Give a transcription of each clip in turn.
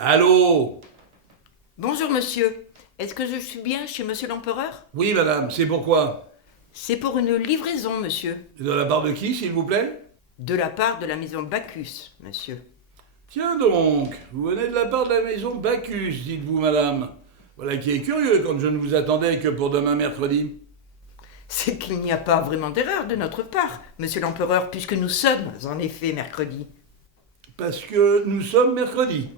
Allô? Bonjour monsieur, est-ce que je suis bien chez monsieur l'empereur? Oui, madame, c'est pourquoi? C'est pour une livraison, monsieur. De la part de qui, s'il vous plaît? De la part de la maison Bacchus, monsieur. Tiens donc, vous venez de la part de la maison Bacchus, dites-vous, madame. Voilà qui est curieux quand je ne vous attendais que pour demain mercredi. C'est qu'il n'y a pas vraiment d'erreur de notre part, monsieur l'empereur, puisque nous sommes en effet mercredi. Parce que nous sommes mercredi.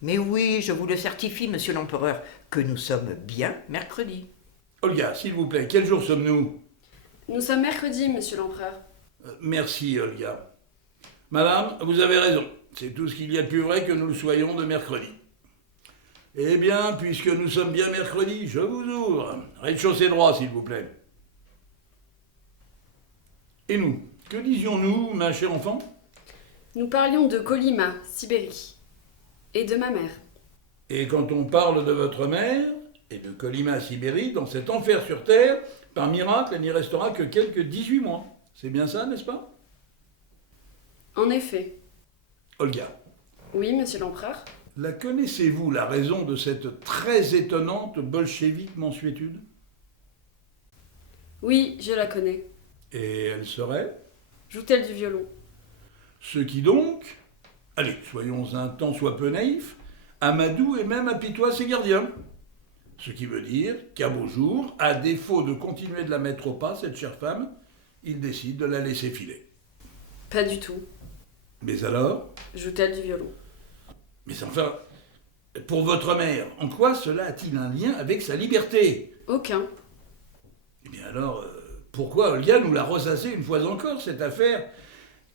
Mais oui, je vous le certifie, monsieur l'empereur, que nous sommes bien mercredi. Olga, s'il vous plaît, quel jour sommes-nous? Nous sommes mercredi, monsieur l'empereur. Merci, Olga. Madame, vous avez raison. C'est tout ce qu'il y a de plus vrai que nous le soyons de mercredi. Eh bien, puisque nous sommes bien mercredi, je vous ouvre. Rez-de-chaussée droit, s'il vous plaît. Et nous, que disions-nous, ma chère enfant? Nous parlions de Colima, Sibérie, et de ma mère. Et quand on parle de votre mère et de Colima, Sibérie, dans cet enfer sur terre, par miracle, elle n'y restera que quelques 18 mois. C'est bien ça, n'est-ce pas? En effet. Olga, Oui, monsieur l'empereur. la connaissez-vous, la raison de cette très étonnante bolchevique mansuétude? Oui, je la connais. Et elle serait? Joue-t-elle du violon? Ce qui donc, allez, soyons un tant soit peu naïfs, Amadou et même apitoie ses gardiens. Ce qui veut dire qu'à beau jour, à défaut de continuer de la mettre au pas, cette chère femme, il décide de la laisser filer. Pas du tout. Mais alors? Joue-t-elle du violon? Mais enfin, pour votre mère, en quoi cela a-t-il un lien avec sa liberté? Aucun. Eh bien alors, pourquoi Olga nous l'a ressassé une fois encore, cette affaire?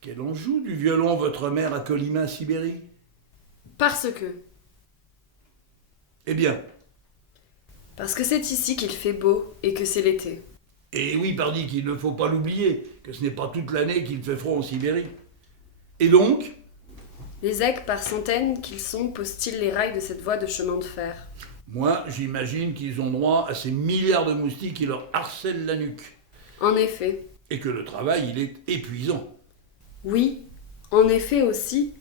Qu'elle en joue du violon, votre mère, à Colima, Sibérie? Parce que. Eh bien, Parce que c'est ici qu'il fait beau et que c'est l'été. et oui, pardi, qu'il ne faut pas l'oublier, que ce n'est pas toute l'année qu'il fait froid en Sibérie. Et donc? Les aigles par centaines qu'ils sont posent-ils les rails de cette voie de chemin de fer? Moi, j'imagine qu'ils ont droit à ces milliards de moustiques qui leur harcèlent la nuque. En effet. Et que le travail, il est épuisant. Oui, en effet aussi,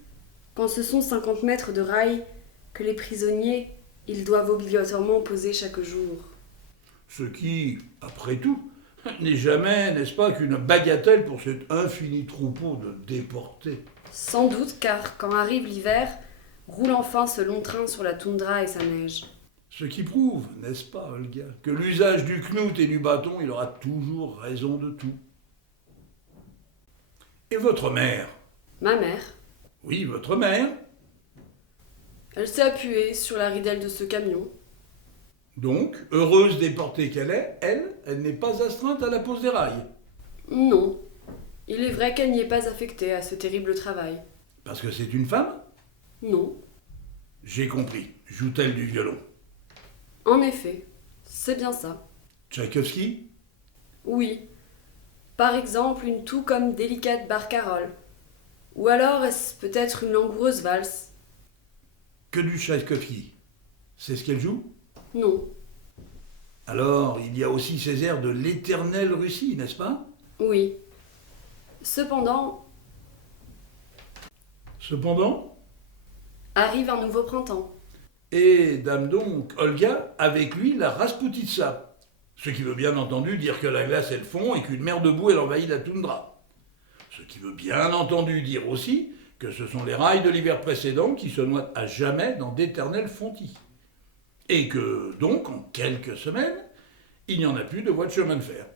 quand ce sont 50 mètres de rails que les prisonniers, ils doivent obligatoirement poser chaque jour. Ce qui, après tout, n'est jamais, n'est-ce pas, qu'une bagatelle pour cet infini troupeau de déportés. Sans doute car quand arrive l'hiver, roule enfin ce long train sur la toundra et sa neige. Ce qui prouve, n'est-ce pas, Olga, que l'usage du knout et du bâton, il aura toujours raison de tout. Et votre mère? Ma mère, Oui, votre mère. elle s'est appuyée sur la ridelle de ce camion. Donc, heureuse déportée qu'elle est, elle n'est pas astreinte à la pose des rails. Non, il est vrai qu'elle n'y est pas affectée à ce terrible travail. Parce que c'est une femme? Non, J'ai compris. Joue-t-elle du violon? en effet, c'est bien ça. Tchaïkovski? Oui, par exemple une tout comme délicate barcarolle. Ou alors est-ce peut-être une langoureuse valse? Que du Tchaïkovski? C'est ce qu'elle joue? Non, Alors, il y a aussi ces airs de l'éternelle Russie, n'est-ce pas? oui. Cependant, Cependant, arrive un nouveau printemps. et dame donc, Olga, avec lui, la Rasputitsa. Ce qui veut bien entendu dire que la glace, elle fond et qu'une mer de boue, elle envahit la toundra. Ce qui veut bien entendu dire aussi que ce sont les rails de l'hiver précédent qui se noient à jamais dans d'éternels fontis. Et que, donc, en quelques semaines, il n'y en a plus de voie de chemin de fer.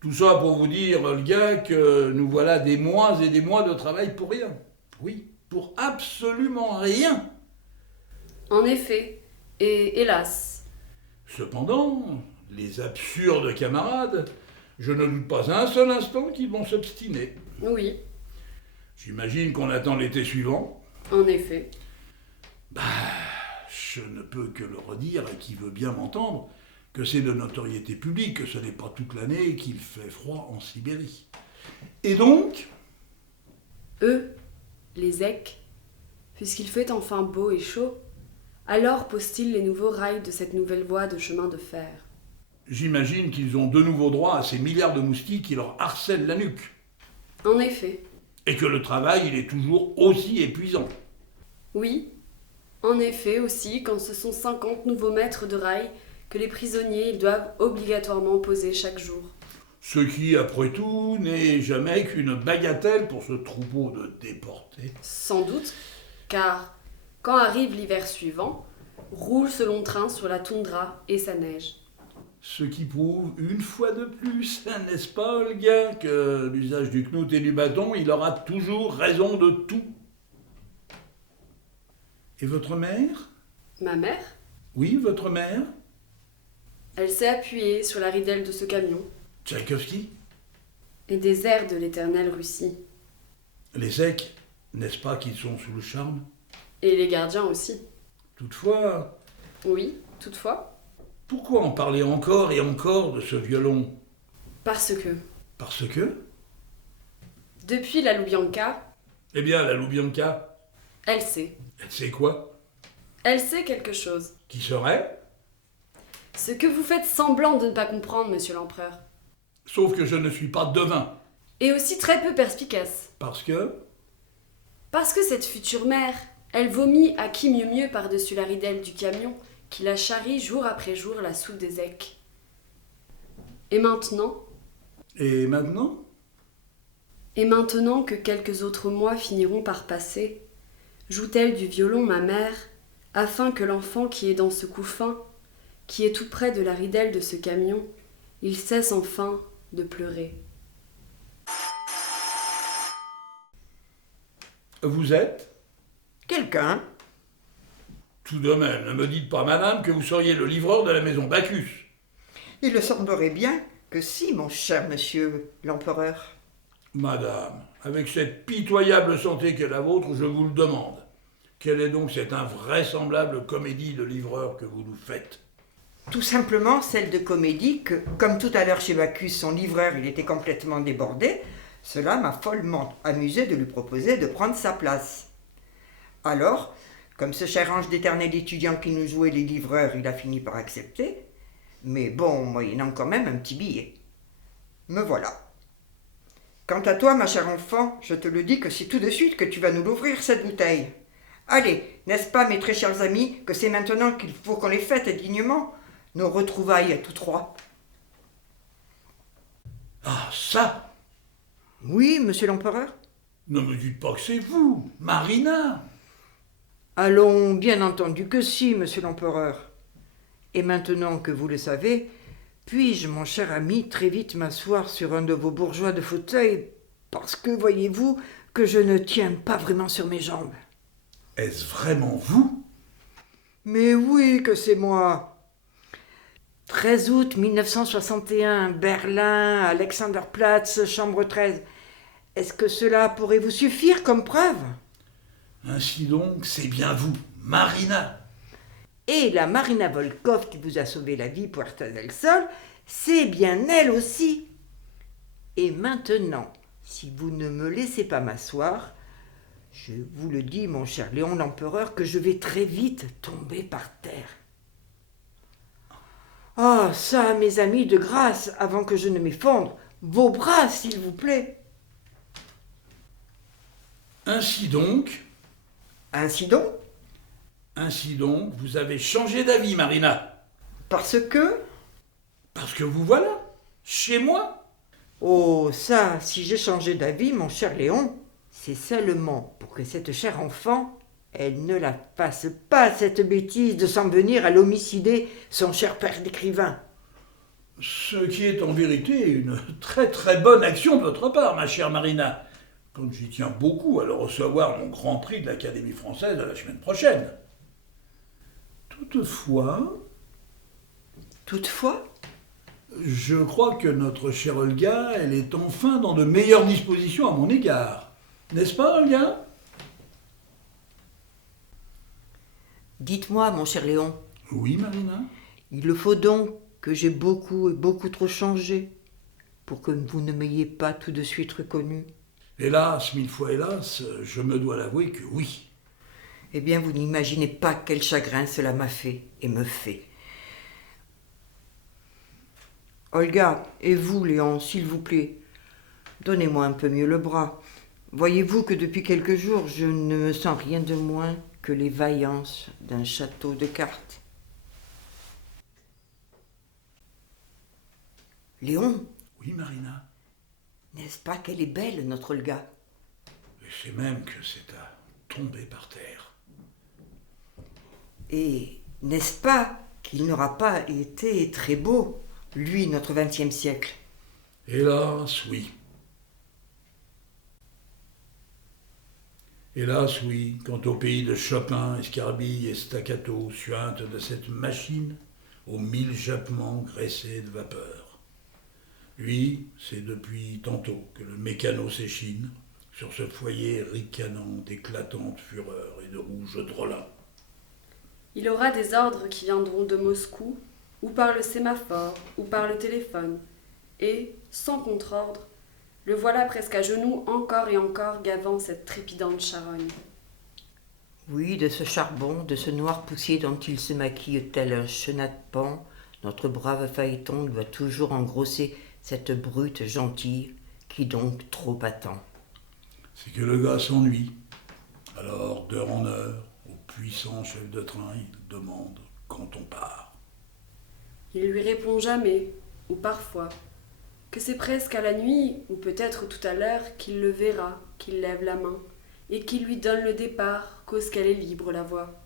Tout ça pour vous dire, Olga, que nous voilà des mois et des mois de travail pour rien. Oui, pour absolument rien. En effet, et hélas, Cependant, les absurdes camarades, je ne doute pas un seul instant qu'ils vont s'obstiner. oui, J'imagine qu'on attend l'été suivant. en effet. Je ne peux que le redire, et qui veut bien m'entendre, que c'est de notoriété publique, que ce n'est pas toute l'année qu'il fait froid en Sibérie. Et donc, Eux, les écs, puisqu'il fait enfin beau et chaud, alors posent-ils les nouveaux rails de cette nouvelle voie de chemin de fer. j'imagine qu'ils ont de nouveau droit à ces milliards de moustiques qui leur harcèlent la nuque. En effet, Et que le travail, il est toujours aussi épuisant. oui, En effet, aussi, quand ce sont 50 nouveaux mètres de rail que les prisonniers ils doivent obligatoirement poser chaque jour. Ce qui, après tout, n'est jamais qu'une bagatelle pour ce troupeau de déportés. Sans doute, car quand arrive l'hiver suivant, roule ce long train sur la toundra et sa neige. Ce qui prouve une fois de plus, n'est-ce pas, Olga, que l'usage du knout et du bâton, il aura toujours raison de tout. Et votre mère? Ma mère, Oui, votre mère? elle s'est appuyée sur la ridelle de ce camion Tchaïkovski? et des airs de l'éternelle Russie. Les Zecs, n'est-ce pas qu'ils sont sous le charme? Et les gardiens aussi. Toutefois, Oui, toutefois, pourquoi en parler encore et encore de ce violon? parce que, Parce que? depuis la Loubianka, Eh bien, la Loubianka, elle sait. elle sait quoi? Elle sait quelque chose. Qui serait? Ce que vous faites semblant de ne pas comprendre, monsieur l'empereur. Sauf que je ne suis pas devin. Et aussi très peu perspicace. Parce que? Parce que cette future mère, elle vomit à qui mieux par-dessus la ridelle du camion qui la charrie jour après jour la soupe des Zecs. Et maintenant, Et maintenant? et maintenant que quelques autres mois finiront par passer, joue-t-elle du violon ma mère, afin que l'enfant qui est dans ce couffin, qui est tout près de la ridelle de ce camion, il cesse enfin de pleurer. Vous êtes? Quelqu'un? Tout de même, ne me dites pas, madame, que vous seriez le livreur de la maison Bacchus. Il le semblerait bien que si, mon cher monsieur l'empereur. Madame, avec cette pitoyable santé qu'est la vôtre, je vous le demande. Quelle est donc cette invraisemblable comédie de livreur que vous nous faites? Tout simplement celle de comédie que, comme tout à l'heure chez Bacchus, son livreur, il était complètement débordé, cela m'a follement amusé de lui proposer de prendre sa place. Alors, comme ce cher ange d'éternel étudiant qui nous jouait les livreurs, il a fini par accepter, mais bon, moyennant quand même un petit billet. Me voilà. Quant à toi, ma chère enfant, je te le dis que c'est tout de suite que tu vas nous l'ouvrir, cette bouteille. Allez, n'est-ce pas, mes très chers amis, que c'est maintenant qu'il faut qu'on les fête dignement, nos retrouvailles à tous trois? Ah, ça! Oui, monsieur l'empereur? Ne me dites pas que c'est vous, Marina! Allons, bien entendu que si, monsieur l'empereur. Et maintenant que vous le savez, puis-je, mon cher ami, très vite m'asseoir sur un de vos bourgeois de fauteuil, parce que, voyez-vous, que je ne tiens pas vraiment sur mes jambes. Est-ce vraiment vous? Mais oui que c'est moi. 13 août 1961, Berlin, Alexanderplatz, chambre 13. Est-ce que cela pourrait vous suffire comme preuve? Ainsi donc, c'est bien vous, Marina! Et la Marina Volkov qui vous a sauvé la vie, Puerta del Sol, c'est bien elle aussi. Et maintenant, si vous ne me laissez pas m'asseoir, je vous le dis, mon cher Léon l'empereur, que je vais très vite tomber par terre. Ah, ça, mes amis, de grâce, avant que je ne m'effondre, vos bras, s'il vous plaît. Ainsi donc, Ainsi donc, vous avez changé d'avis, Marina. parce que... Parce que vous voilà, chez moi. Oh, ça, si j'ai changé d'avis, mon cher Léon, c'est seulement pour que cette chère enfant, elle ne la fasse pas, cette bêtise de s'en venir à l'homicider son cher père d'écrivain. Ce qui est en vérité une très très bonne action de votre part, ma chère Marina. Comme j'y tiens beaucoup à le recevoir mon grand prix de l'Académie française la semaine prochaine. Toutefois, Je crois que notre chère Olga, elle est enfin dans de meilleures dispositions à mon égard. N'est-ce pas, Olga? dites-moi, mon cher Léon, Oui, Marina. il le faut donc que j'ai beaucoup et beaucoup trop changé pour que vous ne m'ayez pas tout de suite reconnu. Hélas, mille fois hélas, je me dois l'avouer que oui. Eh bien, vous n'imaginez pas quel chagrin cela m'a fait et me fait. Olga, et vous, Léon, s'il vous plaît, donnez-moi un peu mieux le bras. Voyez-vous que depuis quelques jours, je ne me sens rien de moins que les vaillances d'un château de cartes. Léon, Oui, Marina. n'est-ce pas qu'elle est belle, notre Olga? Je sais même que c'est à tomber par terre. Et n'est-ce pas qu'il n'aura pas été très beau, lui, notre XXe siècle? Hélas, oui. Hélas, oui, quant au pays de Chopin, Escarbille et Staccato, suinte de cette machine aux 1000 jappements graissés de vapeur. Lui, c'est depuis tantôt que le mécano s'échine sur ce foyer ricanant d'éclatantes fureurs et de rouges drôlins. Il aura des ordres qui viendront de Moscou, ou par le sémaphore, ou par le téléphone, et, sans contre-ordre, le voilà presque à genoux encore et encore gavant cette trépidante charogne. Oui, de ce charbon, de ce noir poussier dont il se maquille tel un chenapan, notre brave Phaéton doit toujours engrosser cette brute gentille qui donc trop attend. C'est que le gars s'ennuie. Alors, d'heure en heure, au puissant chef de train, il demande quand on part. Il lui répond jamais, ou parfois, que c'est presque à la nuit, ou peut-être tout à l'heure, qu'il le verra, qu'il lève la main, et qu'il lui donne le départ, cause qu'elle est libre la voie.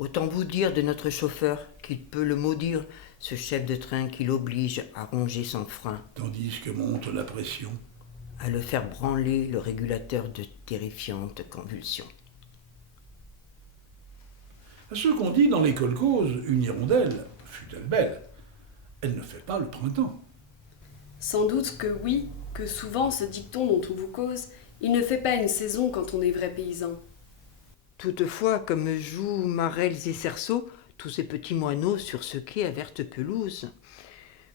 Autant vous dire de notre chauffeur qu'il peut le maudire, ce chef de train qui l'oblige à ronger son frein, Tandis que monte la pression. à le faire branler le régulateur de terrifiantes convulsions. À ce qu'on dit dans les kolkhozes, une hirondelle, fût-elle belle, elle ne fait pas le printemps. Sans doute que oui, que souvent ce dicton dont on vous cause, il ne fait pas une saison quand on est vrai paysan. Toutefois, comme jouent marelles et cerceaux, tous ces petits moineaux sur ce quai à verte pelouse,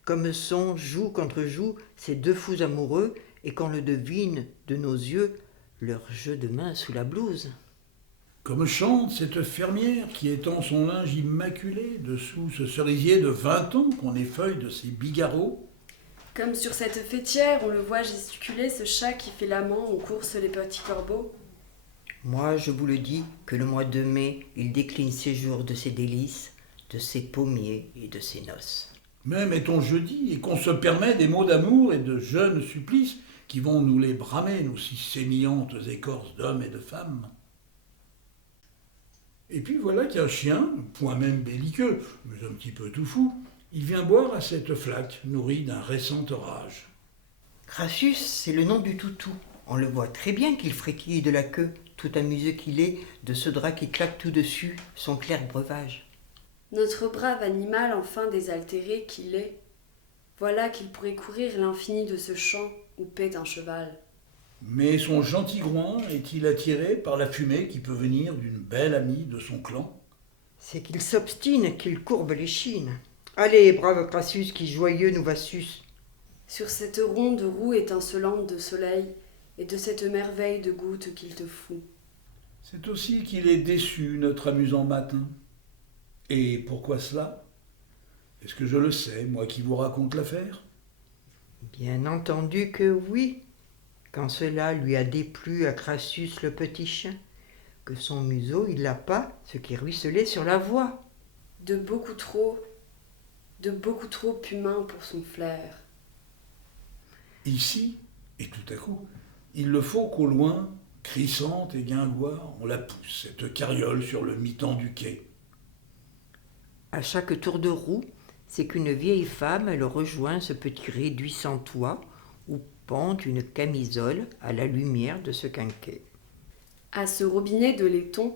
comme sont joue contre joue ces deux fous amoureux, et qu'on le devine de nos yeux, leur jeu de main sous la blouse. Comme chante cette fermière qui étend son linge immaculé dessous ce cerisier de 20 ans qu'on effeuille de ses bigarreaux. Comme sur cette fêtière, on le voit gesticuler ce chat qui fait l'amant aux courses les petits corbeaux. Moi, je vous le dis, que le mois de mai, il décline ses jours de ses délices, de ses pommiers et de ses noces. Même est-on jeudi et qu'on se permet des mots d'amour et de jeunes supplices qui vont nous les bramer, nos si sémillantes écorces d'hommes et de femmes. Et puis voilà qu'un chien, point même belliqueux, mais un petit peu tout fou, il vient boire à cette flaque nourrie d'un récent orage. Crassus, c'est le nom du toutou. On le voit très bien qu'il frétille de la queue, tout amusé qu'il est de ce drap qui claque tout dessus, son clair breuvage. Notre brave animal enfin désaltéré qu'il est, voilà qu'il pourrait courir l'infini de ce champ où paît un cheval. Mais son gentil groin est-il attiré par la fumée qui peut venir d'une belle amie de son clan? C'est qu'il s'obstine, qu'il courbe l'échine. Allez, brave Crassus, qui joyeux nous va sus. Sur cette ronde roue étincelante de soleil et de cette merveille de gouttes qu'il te fout. C'est aussi qu'il est déçu, notre amusant matin. Et pourquoi cela? Est-ce que je le sais, moi qui vous raconte l'affaire? Bien entendu que oui, quand cela lui a déplu à Crassus le petit chien, que son museau il n'a pas ce qui ruisselait sur la voie. De beaucoup trop humain pour son flair. Ici, et tout à coup, il le faut qu'au loin, crissante et guingoire, on la pousse, cette carriole sur le mi-temps du quai. À chaque tour de roue, c'est qu'une vieille femme elle rejoint ce petit réduit sans toit où pend une camisole à la lumière de ce quinquet. À ce robinet de laiton,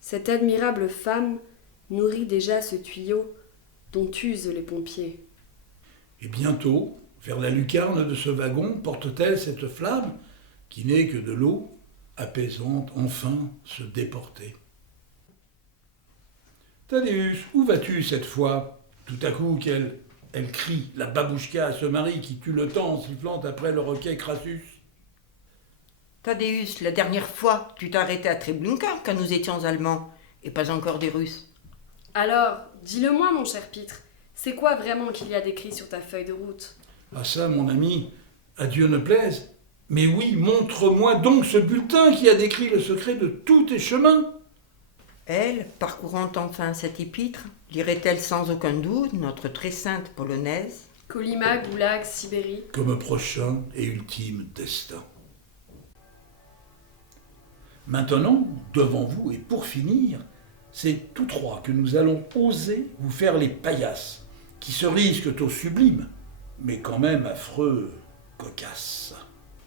cette admirable femme nourrit déjà ce tuyau dont usent les pompiers. Et bientôt, vers la lucarne de ce wagon, porte-t-elle cette flamme qui n'est que de l'eau, apaisante enfin se déporter. Thaddeus, où vas-tu cette fois? Tout à coup elle crie, la babouchka à ce mari qui tue le temps en sifflant après le roquet Crassus. Thaddeus, la dernière fois, tu t'es arrêté à Treblinka quand nous étions Allemands, et pas encore des Russes. Alors, dis-le-moi, mon cher Pitre, c'est quoi vraiment qu'il y a décrit sur ta feuille de route? Ah ça, mon ami, à Dieu ne plaise. Mais oui, montre-moi donc ce bulletin qui a décrit le secret de tous tes chemins. Elle, parcourant enfin cet épître, lirait-elle sans aucun doute notre très sainte polonaise ? Colima, Goulag, Sibérie. Comme prochain et ultime destin. Maintenant, devant vous et pour finir, c'est tous trois que nous allons oser vous faire les paillasses, qui se risquent au sublime, mais quand même affreux, cocasses.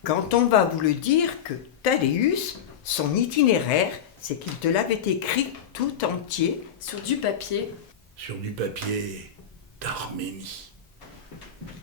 Quand on va vous le dire que Tadeusz, son itinéraire, c'est qu'il te l'avait écrit tout entier Sur du papier. Sur du papier d'Arménie.